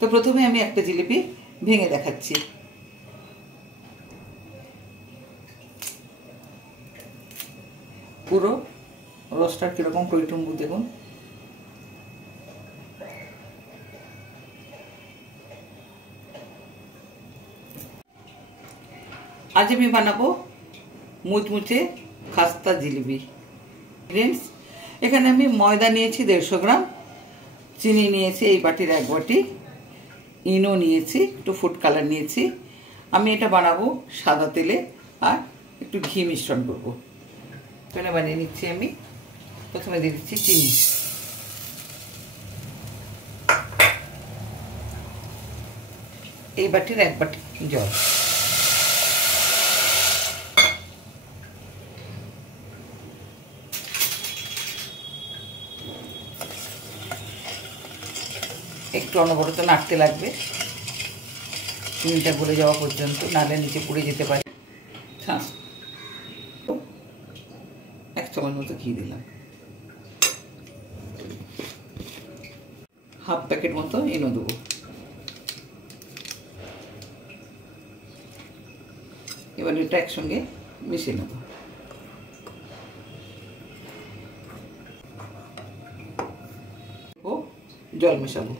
তো প্রথমে আমি একটা জিলিপি ভেঙে দেখাচ্ছি। পুরো রসটার কিরকম টইটুম্বু দেখুন। আজ আমি বানাবো মুচমুচে খাস্তা জিলিপি। ফ্রেন্ডস, এখানে আমি ময়দা নিয়েছি 150 গ্রাম, চিনি নিয়েছি এই বাটির 1 বাটি, ইনো নিয়েছি, একটু ফুড কালার নিয়েছি। আমি এটা বানাবো সাদা তেলে আর একটু ঘি মিশ্রণ করবো। এখানে বানিয়ে নিচ্ছি আমি। প্রথমে দিয়ে দিচ্ছি চিনি, এই বাটির 1 বাটি জল, একটু অনবরত নাড়তে লাগবে চিনিটা গলে যাওয়া পর্যন্ত, নালে নিচে পুড়ে যেতে পারে। 1 চামচ মতো ঘি দিলাম, হাফ প্যাকেট মতো ইনো দেবো। এবার এটা একসঙ্গে মিশিয়ে নেব। ও জল মেশাবো।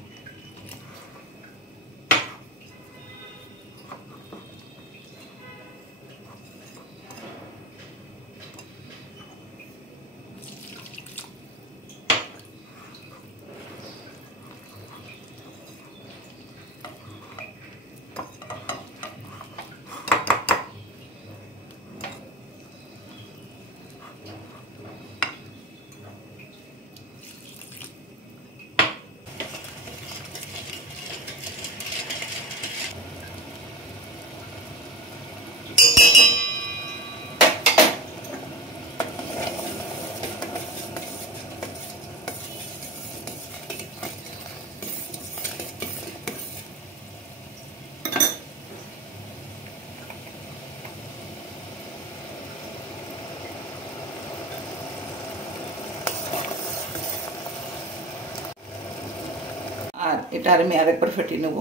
আর এটা আমি আরেকবার ফাটিয়ে নেব।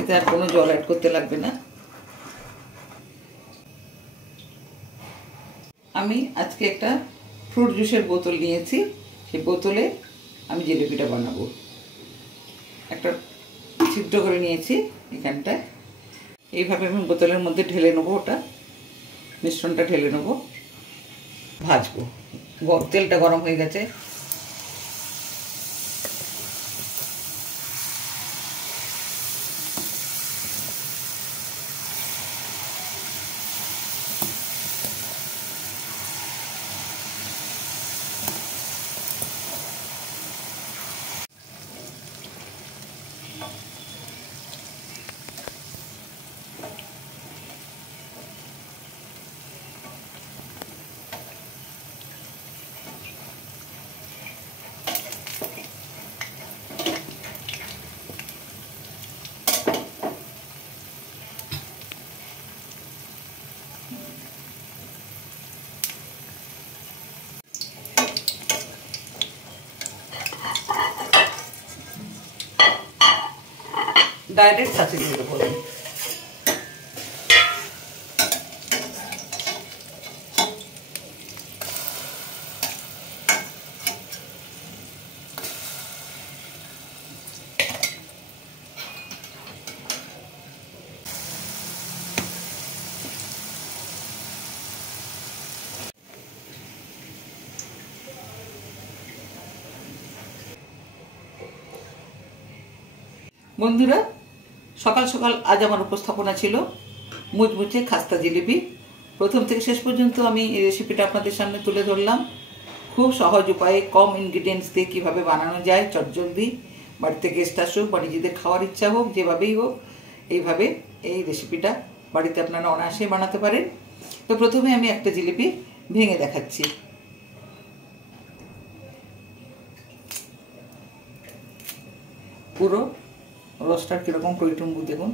এতে আর কোনো জল অ্যাড করতে লাগবে না। আমি আজকে একটা ফ্রুট জুসের বোতল নিয়েছি, সেই বোতলে আমি জিলিপিটা বানাবো। একটা ছিদ্র করে নিয়েছি এখানটায়, এইভাবে আমি বোতলের মধ্যে ঢেলে নেবো। ওটা মিশ্রণটা ঢেলে নেবো, ভাজবো। তেলটা গরম হয়ে গেছে। ডাইরেক্ট ছাঁচে দিয়ে দেবো। বন্ধুরা, সকাল সকাল আজ আমার উপস্থাপনা ছিল মুচমুচে খাস্তা জিলিপি। প্রথম থেকে শেষ পর্যন্ত আমি এই রেসিপিটা আপনাদের সামনে তুলে ধরলাম। খুব সহজ উপায়ে কম ইনগ্রিডিয়েন্টস দিয়ে কীভাবে বানানো যায় চটজলদি, বাড়িতে গেস্ট আসুক বা নিজেদের খাওয়ার ইচ্ছা হোক, যেভাবেই হোক এইভাবে এই রেসিপিটা বাড়িতে আপনারা অনায়াসে বানাতে পারেন। তো প্রথমে আমি একটা জিলিপি ভেঙে দেখাচ্ছি। পুরো রসটার কিরকম টইটুম্বু দেখুন।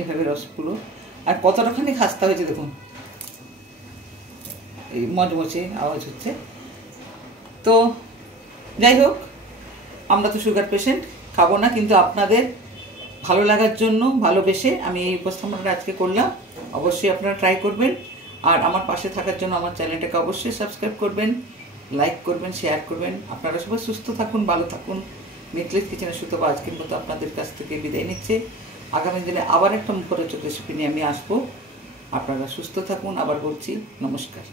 এইভাবে রসগুলো। আর কতটাখানি খাস্তা হয়েছে দেখুন, এই মচমচে আওয়াজ হচ্ছে। তো যাই হোক, আমরা তো সুগার পেশেন্ট, খাবো না, কিন্তু আপনাদের ভালো লাগার জন্য ভালোবেসে আমি এই উপস্থাপনাটা আজকে করলাম। অবশ্যই আপনারা ট্রাই করবেন, আর আমার পাশে থাকার জন্য আমার চ্যানেলটাকে অবশ্যই সাবস্ক্রাইব করবেন, লাইক করবেন, শেয়ার করবেন। আপনারা সবাই সুস্থ থাকুন, ভালো থাকুন। মিতলিস কিচেনের সুতপা আজকের মতো আপনাদের কাছ থেকে বিদায় নিচ্ছে। আগামী দিনে আবার একটা মুখরোচক রেসিপি নিয়ে আমি আসবো। আপনারা সুস্থ থাকুন, আবার বলছি নমস্কার।